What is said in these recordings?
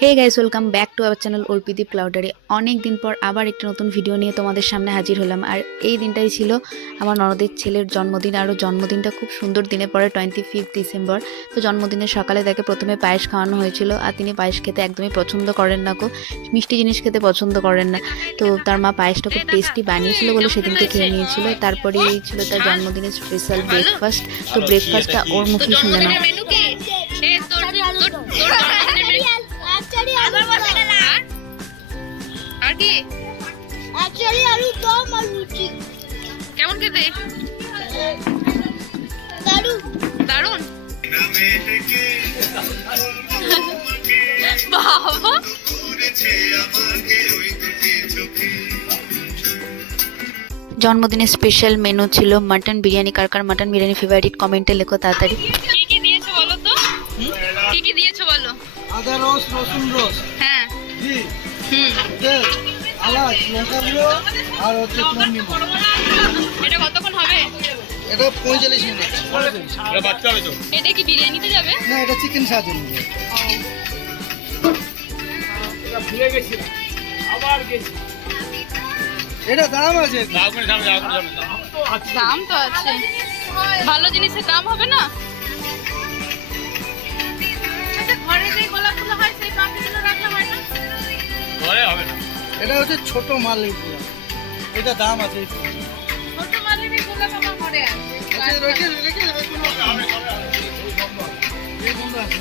Hey guys, welcome back to our channel Arpideep ক্লাউডারি। অনেক দিন পর আবার একটা নতুন ভিডিও নিয়ে তোমাদের সামনে হাজির হলাম। আর এই দিনটাই ছিল আমার ননদের ছেলের জন্মদিন। আরও জন্মদিনটা খুব সুন্দর দিনে পড়ে 25 ডিসেম্বর। তো জন্মদিনের সকালে তাকে প্রথমে পায়েস খাওয়ানো হয়েছিল। আর তিনি পায়েস খেতে একদমই পছন্দ করেন না, মিষ্টি জিনিস খেতে পছন্দ করেন না। তো তার মা পায়েসটা খুব টেস্টি বানিয়েছিল বলে সেদিনকে খেয়ে নিয়েছিল। তারপরে এই ছিল তার জন্মদিনের স্পেশাল ব্রেকফাস্ট। তো ব্রেকফাস্টটা ওর মুখে শুনে না। আর কি অ্যাকচুয়ালি আলু দম আর লুচি কেমন খেতে? দারুণ দারুণ। বাবা জন্মদিনের স্পেশাল মেনু ছিল মাটন বিরিয়ানি। কার কার মাটন বিরিয়ানি ফেভারিট কমেন্টে লেখো তাড়াতাড়ি। কি কি দিয়েছো বলো তো? কি কি দিয়েছো বলো? আদা রস, রসুন রস, হ্যাঁ ঘি, হুম তেল, এলাচ, লঙ্কা গুঁড়ো আর হচ্ছে তোমার নিমক। এটা কতক্ষণ হবে? এটা 45 মিনিট। এটা কি বিরিয়ানিতে যাবে? না, এটা চিকেন সাজে নিবে। এটা দাম আছে। দাম তো আছে, ভালো জিনিসের দাম হবে না? ঘরে যে গোলাপগুলো হয় সেই পাখিগুলো রাখলে হয় না? এটা হচ্ছে ছোট মাল এগুলো। এটা দাম আছে। ছোট মালের এই গোলাপ আমার ঘরে আছে। এই বন্ধু আছে।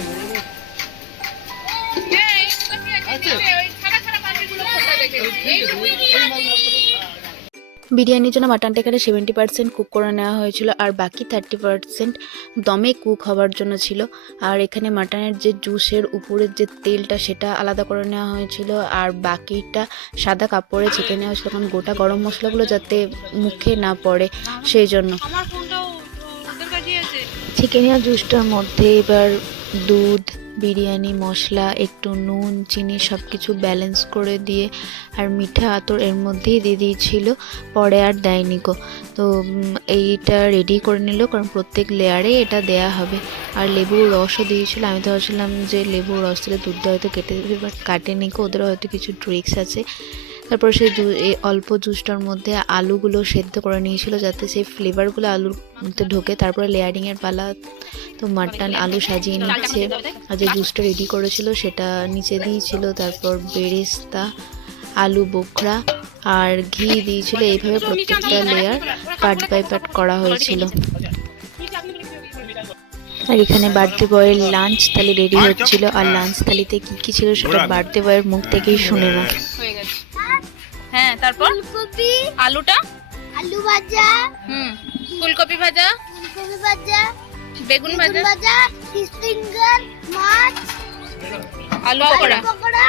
হ্যাঁ, এইগুলো কি আছে? ওই ছাড়া ছাড়া পাখিগুলো ফোটা রেখেছি। বিরিয়ানির জন্য মাটনটা এখানে 70% কুক করে নেওয়া হয়েছিল, আর বাকি 30% দমে কুক হওয়ার জন্য ছিল। আর এখানে মাটনের যে জুসের উপরের যে তেলটা সেটা আলাদা করে নেওয়া হয়েছিল, আর বাকিটা সাদা কাপড়ে ছেঁকে নেওয়া হয়েছিল, কারণ গোটা গরম মশলাগুলো যাতে মুখে না পড়ে সেই জন্য। আমার ফোনটাও ওদের কাছেই আছে। ছেঁকে নেওয়া জুসটার মধ্যে এবার দুধ, বিরিয়ানি মশলা, একটু নুন, চিনি সব কিছু ব্যালেন্স করে দিয়ে আর মিঠা আতর এর মধ্যেই দিয়ে দিয়েছিল, পরে আর দেয়নি গো। তো এইটা রেডি করে নিল, কারণ প্রত্যেক লেয়ারে এটা দেয়া হবে। আর লেবুর রসও দিয়েছিল। আমি তো ভাবছিলাম যে লেবুর রস থেকে দুধটা হয়তো কেটে দেবে, বাট কাটেনি গো, ওদের হয়তো কিছু ট্রিক্স আছে। তারপর সেই অল্প জুসটার মধ্যে আলুগুলো সেদ্ধ করে নিয়েছিল যাতে সেই ফ্লেভারগুলো আলুর মধ্যে ঢোকে। তারপরে লেয়ারিংয়ের পালা। তো মাটন আলু সাজিয়ে নিচ্ছে, আর যে জুসটা রেডি করেছিল সেটা নিচে দিয়েছিল। তারপর বেরেস্তা, আলু বোখরা আর ঘি দিয়েছিল। এইভাবে প্রত্যেকটা লেয়ার পার্ট বাই পার্ট করা হয়েছিল। আর এখানে বার্থডে বয়ের লাঞ্চ থালি রেডি হচ্ছিল। আর লাঞ্চ থালিতে কি কি ছিল সেটা বার্থডে বয়ের মুখ থেকেই শুনে না। হয়ে গেছে। হ্যাঁ, তারপর ফুলকপি, আলুটা, আলু ভাজা, ফুলকপি ভাজা, ফুলকপি ভাজা, বেগুন বেগুন ভাজা, ভাজা, ফিশ ফিঙ্গার, মাছ, আলু আলু পকোড়া, পকোড়া,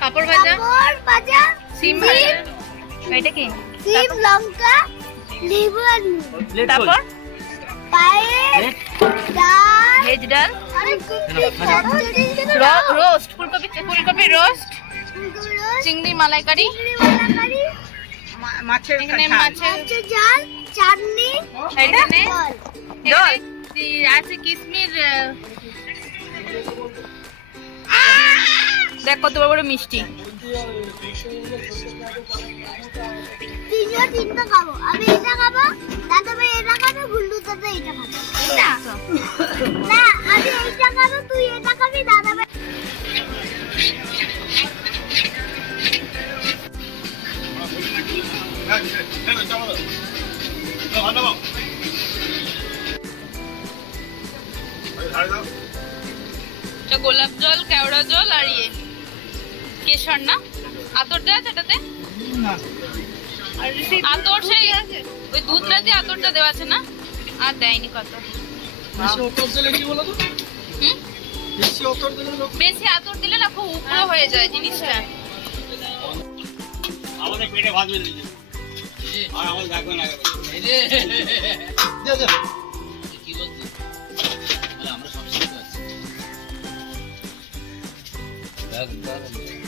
পাপড় ভাজা, পাঁপড় ভাজা, সিম ভাজা। এটা কি? সিম, লঙ্কা, লেবু আর নুন। তারপর পায়েস, ডাল, ভেজ ডাল, আর কুচি চচ্চড়ি, রোস্ট, ফুলকপি রোস্ট, ফুলকপি রোস্ট, চিংড়ি মালাইকারি, চিংড়ি মালাইকারি, এখানে মাছের মাছের ঝাল, চাটনি, এখানে জল। আছে কিশমির। দেখ কত বড় বড় মিষ্টি। তিনটা খাবো। আমি এটা খাবো, দাদা ভাই এটা খাবে, গুল্লু দাদা এটা খাবে। না, আমি এইটা খাবো, তুই এটা খাবি, দাদা ভাই। গোলাপ জল, কেওড়া জল আর কেশর না, আতর দেওয়া আছে এটাতে। না, আতর সেই ওই দুধটা দিয়ে আতরটা দেওয়া আছে না, আর দেয়নি কত। বেশি অতর দিলে কি বলো তো? হুম, বেশি অতর দিলে বেশি আতর দিলে না খুব উপরে হয়ে যায় জিনিসটা। আমাদের পেটে ভাত বেঁধে দিচ্ছে আর আমাদের দেখবে না দিয়ে দে। কি বলছিস? আমরা সব শিখতে পারছি।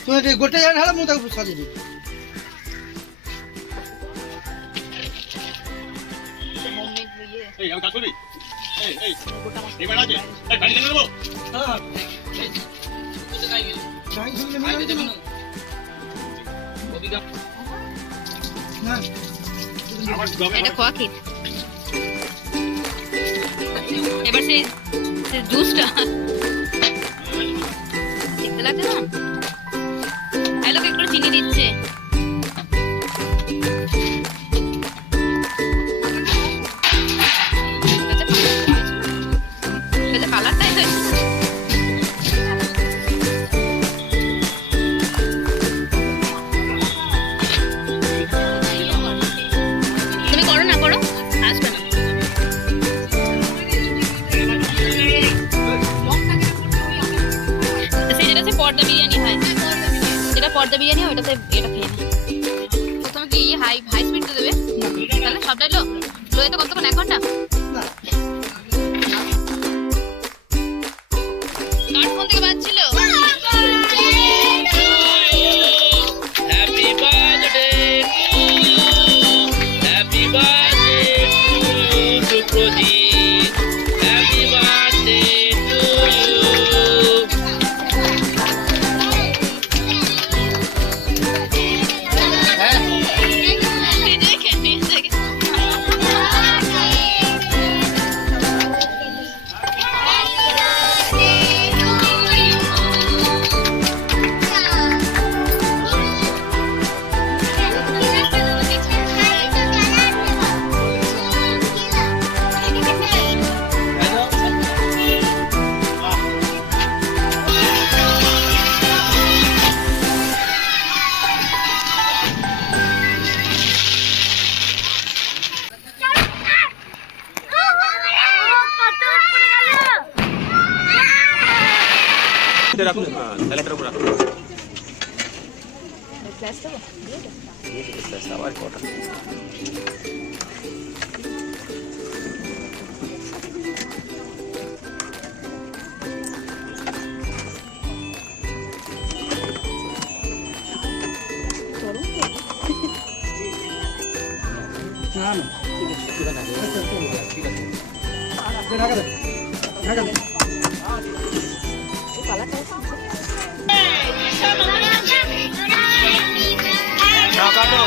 তুই গোটে জায়গা ঢালা, মুখ তাকে সাজিয়ে দিবি। এই আমি কাজ করি। এই এবার আছে। এই গাড়ি নিয়ে নেবো। হ্যাঁ, কোথায় গেলি? চাই সঙ্গে ভাই মিলে দেবে না কবিতা না এটা খোয়া কি এবার সেই জুসটা দেখতে লাগছে না হ্যালো একটু চিনি দিচ্ছে কালারটাই হয়েছে তুমি করো না করো আসবে না সেই যেটাতে পর্দা বিরিয়ানি হয় যেটা পর্দা বিরিয়ানি হয় ওটাতে এটা খেয়ে না প্রথমে কি হাই হাই স্পিড দেবে তাহলে সবটাই লো লোয়ে তো কতক্ষণ 1 ঘন্টা কার ফোন থেকে বাজছিল happy birthday to you happy birthday to Suprajit happy birthday to you রাখুন স্যালাডের উপর রাখুন আবার কটা না না ঠিক আছে ঠিক আছে ঢাকা দে ঢাকা দে কাটো